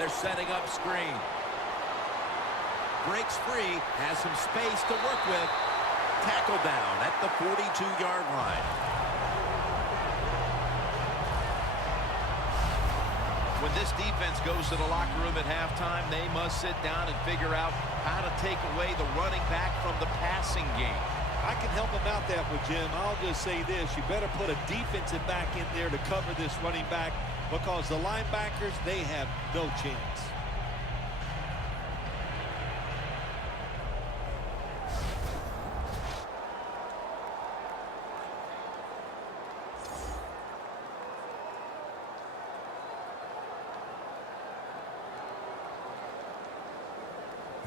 They're setting up screen. Breaks free, has some space to work with. Tackle down at the 42-yard line. When this defense goes to the locker room at halftime, they must sit down and figure out how to take away the running back from the passing game. I can help them out that with Jim. I'll just say this. You better put a defensive back in there to cover this running back because the linebackers, they have no chance.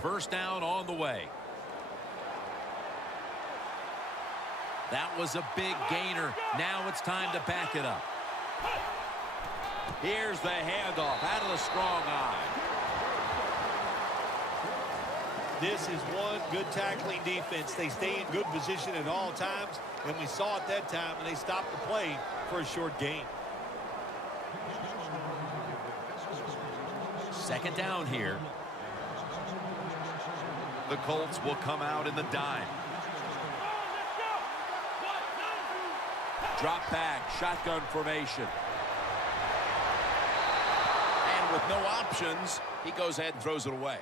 First down on the way. That was a big gainer. Now it's time to back it up. Here's the handoff out of the strong eye. This is one good tackling defense. They stay in good position at all times, and we saw it that time, and they stopped the play for a short gain. Second down here. The Colts will come out in the dime. Drop back, shotgun formation. And with no options, he goes ahead and throws it away.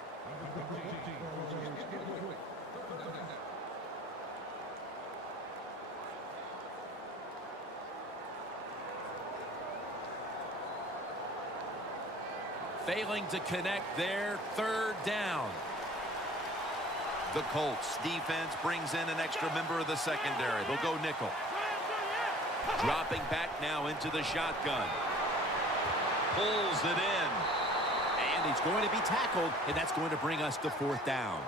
Failing to connect there, third down. The Colts defense brings in an extra member of the secondary. They'll go nickel. Dropping back now into the shotgun. Pulls it in. And he's going to be tackled, and that's going to bring us to fourth down.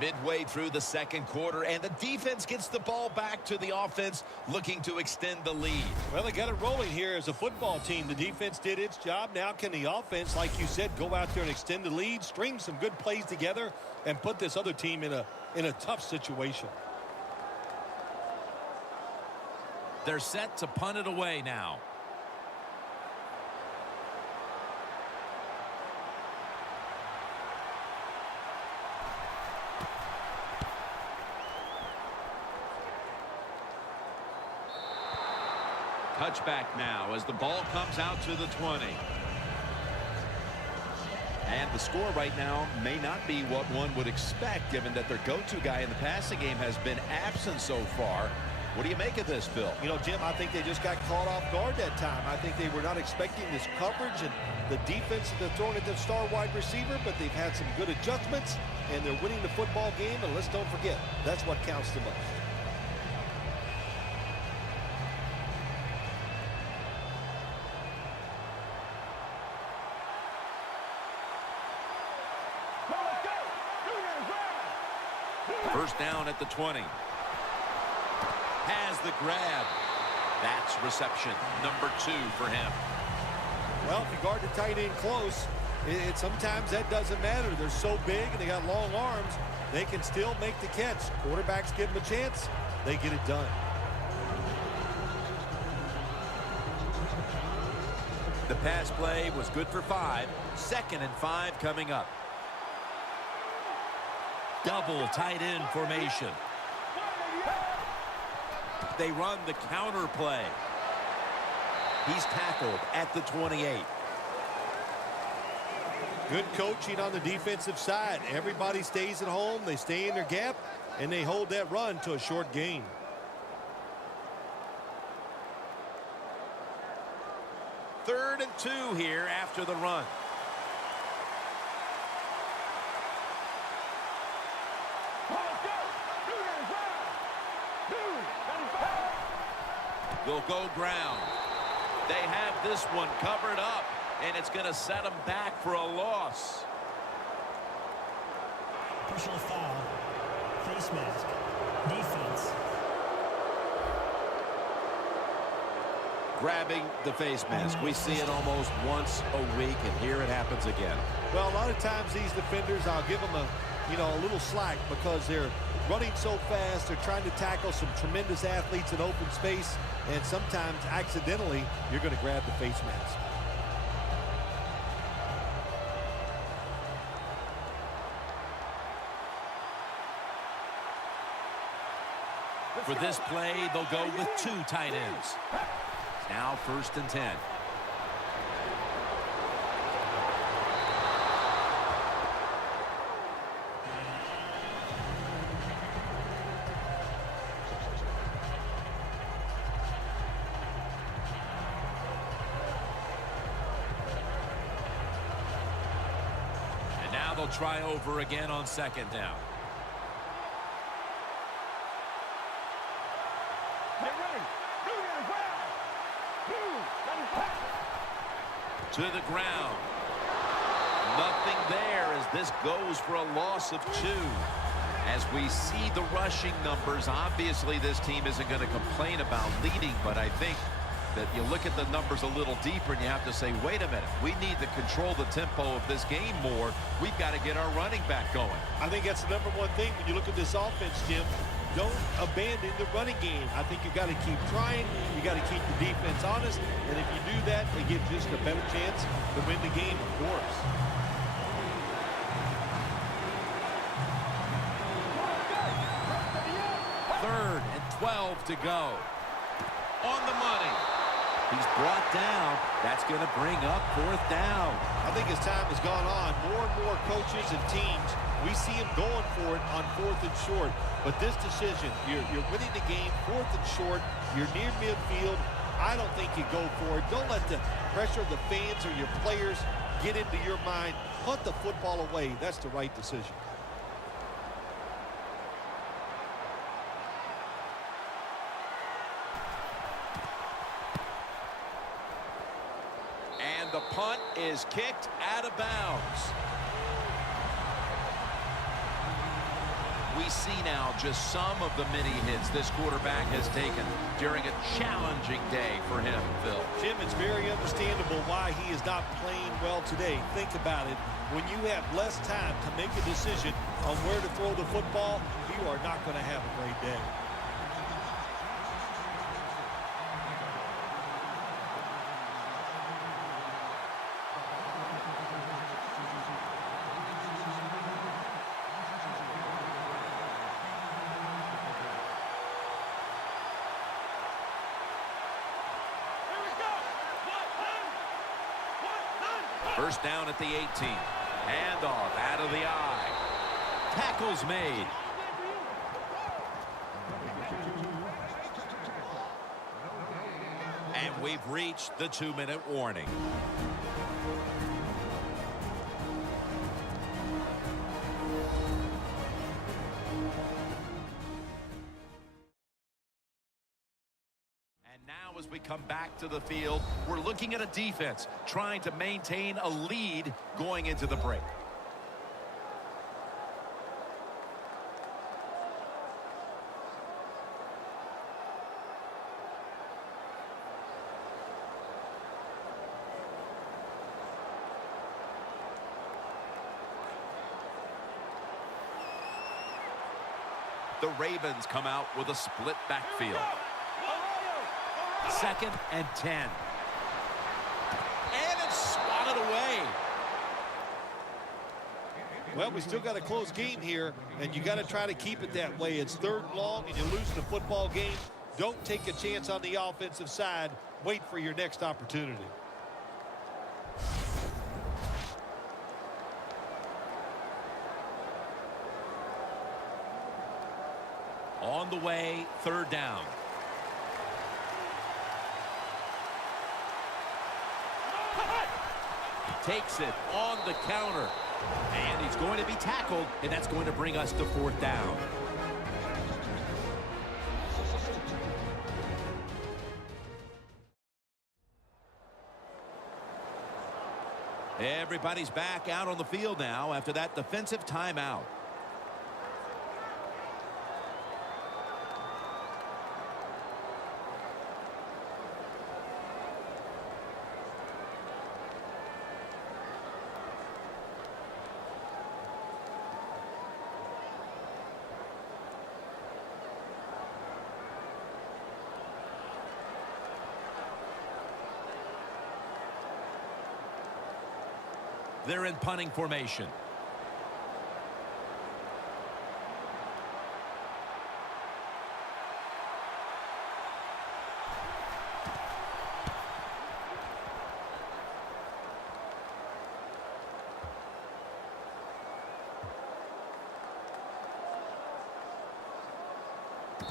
Midway through the second quarter, and the defense gets the ball back to the offense, looking to extend the lead. Well, they got it rolling here as a football team. The defense did its job. Now can the offense, like you said, go out there and extend the lead, string some good plays together, and put this other team in a tough situation. They're set to punt it away now. Touchback now as the ball comes out to the 20. And the score right now may not be what one would expect, given that their go-to guy in the passing game has been absent so far. What do you make of this, Phil? You know, Jim, I think they just got caught off guard that time. I think they were not expecting this coverage and the defense that they're throwing at the star wide receiver, but they've had some good adjustments, and they're winning the football game, and let's don't forget, that's what counts the most. First down at the 20. Has the grab. That's reception number 2 for him. Well, if you guard the tight end close, sometimes that doesn't matter. They're so big and they got long arms, they can still make the catch. Quarterbacks give them a chance, they get it done. The pass play was good for 5. 2nd and 5 coming up. Double tight end formation. They run the counter play. He's tackled at the 28. Good coaching on the defensive side. Everybody stays at home. They stay in their gap, and they hold that run to a short gain. Third and 2 here after the run. They'll go ground. They have this one covered up, and it's going to set them back for a loss. Personal foul. Face mask. Defense. Grabbing the face mask. We see it almost once a week, and here it happens again. Well, a lot of times these defenders, I'll give them a little slack because they're running so fast. They're trying to tackle some tremendous athletes in open space, and sometimes accidentally you're going to grab the face mask. For this play, they'll go with 2 tight ends. Now 1st and 10. And now they'll try over again on 2nd down. To the ground. Nothing there as this goes for a loss of 2. As we see the rushing numbers, obviously this team isn't going to complain about leading, but I think that you look at the numbers a little deeper and you have to say, wait a minute, we need to control the tempo of this game more. We've got to get our running back going. I think that's the #1 thing when you look at this offense, Jim. Don't abandon the running game. I think you've got to keep trying. You got to keep the defense honest. And if you do that, it gives you just a better chance to win the game, of course. Third and 12 to go. On the money. He's brought down. That's going to bring up 4th down. I think as time has gone on, more and more coaches and teams, we see him going for it on 4th and short. But this decision, you're winning the game, 4th and short, you're near midfield. I don't think you go for it. Don't let the pressure of the fans or your players get into your mind. Punt the football away. That's the right decision. And the punt is kicked out of bounds. We see now just some of the many hits this quarterback has taken during a challenging day for him, Phil. Jim, it's very understandable why he is not playing well today. Think about it. When you have less time to make a decision on where to throw the football, you are not going to have a great day. First down at the 18. Handoff out of the eye. Tackles made. And we've reached the 2-minute warning. Now as we come back to the field, we're looking at a defense trying to maintain a lead going into the break. The Ravens come out with a split backfield. 2nd and 10. And it's swatted away. Well, we still got a close game here, and you got to try to keep it that way. It's 3rd and long, and you lose the football game. Don't take a chance on the offensive side. Wait for your next opportunity. On the way, 3rd down. Takes it on the counter. And he's going to be tackled, and that's going to bring us to 4th down. Everybody's back out on the field now after that defensive timeout. They're in punting formation.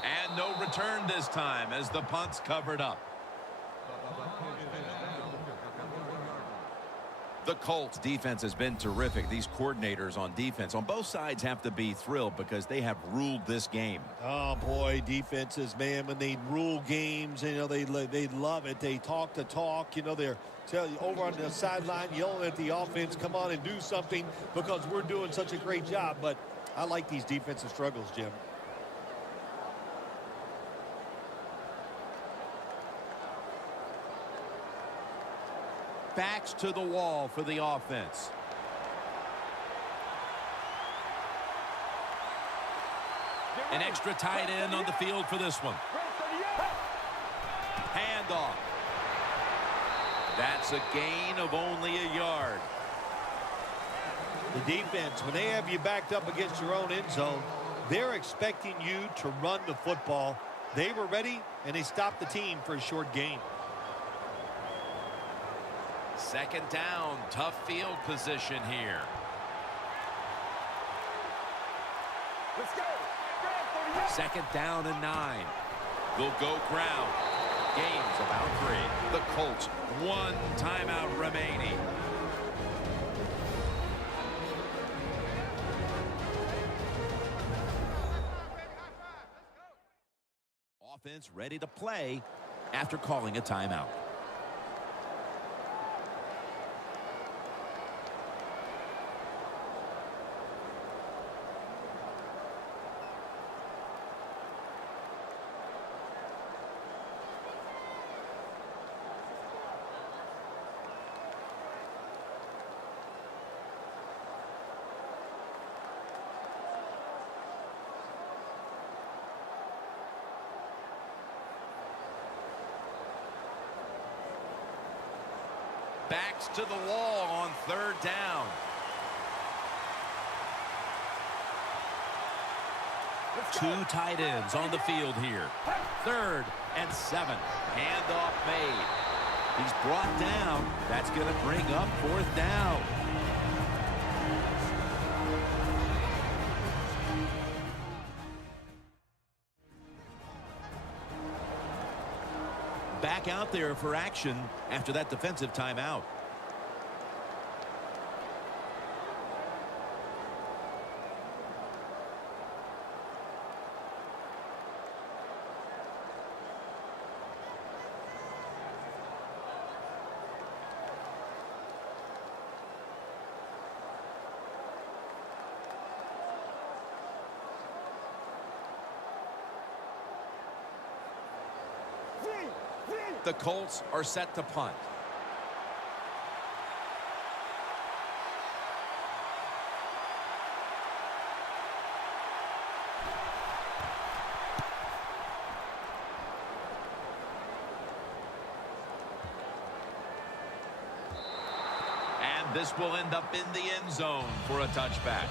And no return this time as the punt's covered up. The Colts defense has been terrific. These coordinators on defense on both sides have to be thrilled because they have ruled this game. Oh, boy, defenses, man, when they rule games, you know, they love it. They talk the talk. You know, they're over on the sideline yelling at the offense, come on and do something because we're doing such a great job. But I like these defensive struggles, Jim. Backs to the wall for the offense. An extra tight end on the field for this one. Handoff. That's a gain of only a yard. The defense, when they have you backed up against your own end zone, they're expecting you to run the football. They were ready, and they stopped the team for a short gain. Second down, tough field position here. Let's go. Second down and 9. They'll go ground. Game's about 3. The Colts, 1 timeout remaining. Offense ready to play after calling a timeout. Backs to the wall on third down. Two tight ends on the field here. 3rd and 7. Handoff made. He's brought down. That's going to bring up 4th down. Back out there for action after that defensive timeout. The Colts are set to punt. And this will end up in the end zone for a touchback.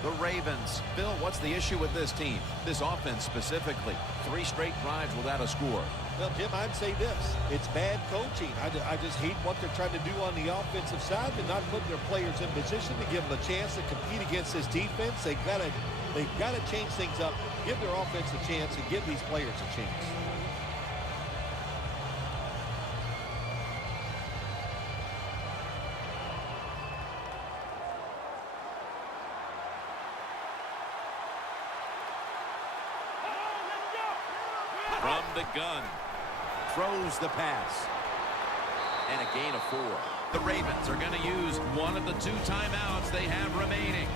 The Ravens. Bill, what's the issue with this team? This offense specifically. 3 straight drives without a score. Well, Jim, I'd say this. It's bad coaching. I just hate what they're trying to do on the offensive side. They're not putting their players in position to give them a chance to compete against this defense. They've got to change things up, give their offense a chance, and give these players a chance. From the gun, throws the pass, and a gain of 4. The Ravens are going to use one of the 2 timeouts they have remaining.